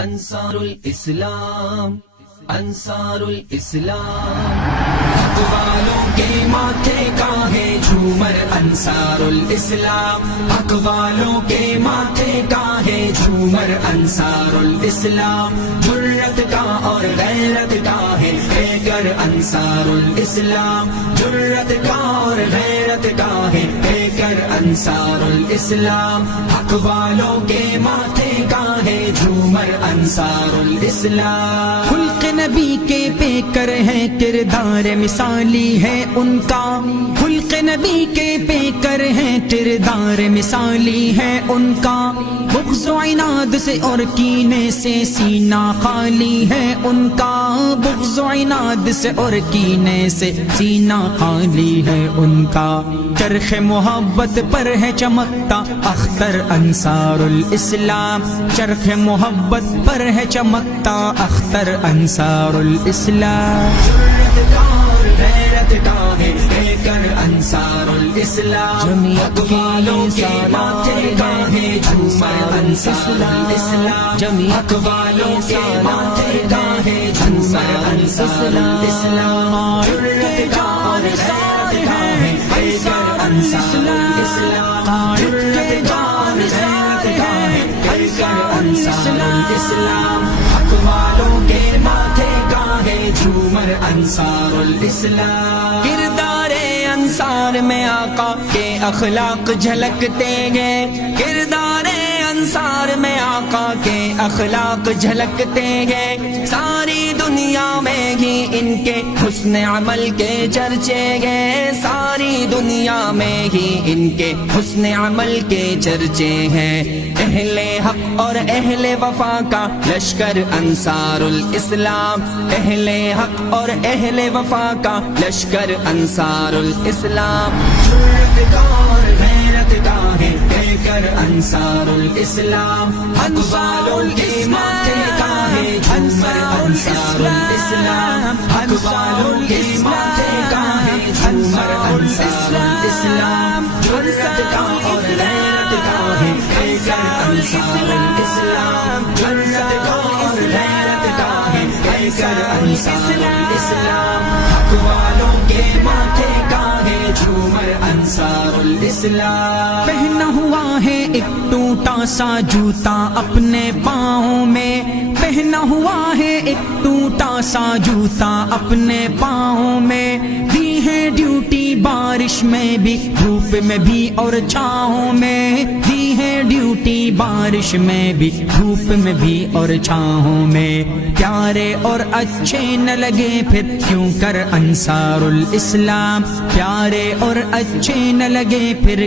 انصار الاسلام، انصار الاسلام، حق والوں کے ماتھے کا ہے جھومر انصار الاسلام، حق والوں کے ماتھے کا ہے جھومر انصار الاسلام، جرت کا اور غیرت کا ہے پیکر انصار الاسلام، جرت کا اور غیرت کا ہے پیکر انصار الاسلام، حق والوں کے ماتھے کا ہے جھومر انصار الاسلام، خلق نبی کے پیکر ہے کردار مثالی ہے ان کا، خلق نبی کے پیکر ہے کردار مثالی ہے ان کا، بغض و عناد سے اور کینے سے سینہ خالی ہے ان کا، بغض و عناد سے اور کینے سے سینہ خالی ہے ان کا، چرخ محبت پر ہے چمکتا اختر انصار الاسلام، چرخ محبت پر ہے چمکتا اختر انصار الاسلام، جرت کا اور غیرت کا ہے پیکر انصار الاسلام، حق والوں کے ماتھے کا ہے جھومر انصار الاسلام، حق والوں کے ماتھے کا ہے جھومر انصار الاسلام، جرت کا اور غیرت کا ہے پیکر انصار الاسلام، جرت کا اور غیرت کا ہے پیکر انصار الاسلام، حق والوں کے ماتھے کا ہے جھومر انصار الاسلام، کردار انصار میں آقا کے اخلاق جھلکتے گئے، کردار انصار میں آقا کے اخلاق جھلکتے گئے، ساری دنیا میں ہی ان کے حسن عمل کے چرچے گئے، ساری دنیا میں ہی ان کے حسن عمل کے چرچے ہیں، اہل حق اور اہل وفا کا لشکر انصار الاسلام، اہل حق اور اہل وفا کا لشکر انصار الاسلام، جرت کا اور غیرت کا ہے پیکر انصار الاسلام، حق والوں کے ماتھے کا ہے جھومر انصار الاسلام، حق والوں کے ماتھے کا ہے جھومر انصار الاسلام، جرت کا اور غیرت کا ہے پیکر انصار الاسلام، جرت کا اور غیرت کا ہے پیکر انصار الاسلام، حق والوں کے ماتھے کا ہے جھومر انصار الاسلام، پہنا ہوا ہے ایک ٹوٹا سا جوتا اپنے پاؤں میں، پہنا ہوا ہے ایک ٹوٹا سا جوتا اپنے پاؤں میں، دی ہے ڈیوٹی بارش میں بھی دھوپ میں بھی اور چھاؤں میں، دی ہے ڈیوٹی بارش میں بھی دھوپ میں بھی اور چھاؤں میں، پیارے اور اچھے نہ لگے پھر کیوں کر انصار الاسلام، پیارے اور اچھے نہ لگے پھر